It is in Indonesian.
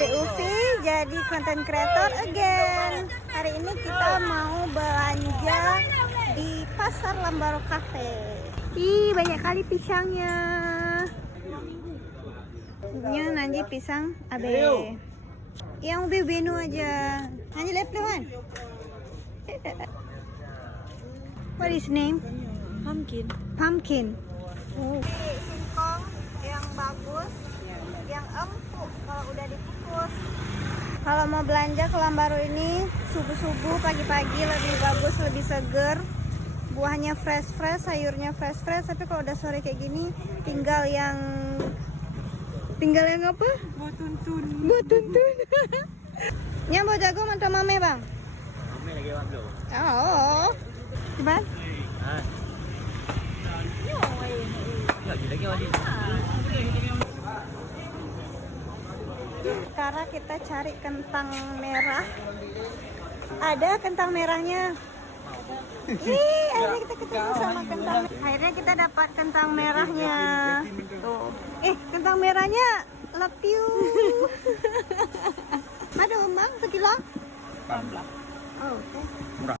Teh Ufi jadi content creator again. Hari ini kita mau belanja di Pasar Lambaro Cafe. Ih, banyak kali pisangnya. Ini nanti pisang abe. Yang bebenu aja. Nanti leplewan. What is name? Pumpkin. Pumpkin. Singkong yang bagus, yang empuk kalau udah dikukus. Kalau mau belanja ke Lambaro ini subuh-subuh pagi-pagi lebih bagus, lebih seger. Buahnya fresh-fresh, sayurnya fresh-fresh. Tapi kalau udah sore kayak gini tinggal yang apa? Buat tuntun. Buat tuntun. Nyambo jago mantap mame bang. Mami lagi waktu. Oh. Gimana? Ah. Lagi wali. Sekarang kita cari kentang merah. Ada kentang merahnya. Ih, akhirnya kita ketemu sama kentang. Akhirnya kita dapat kentang merahnya. Tuh. Kentang merahnya love you.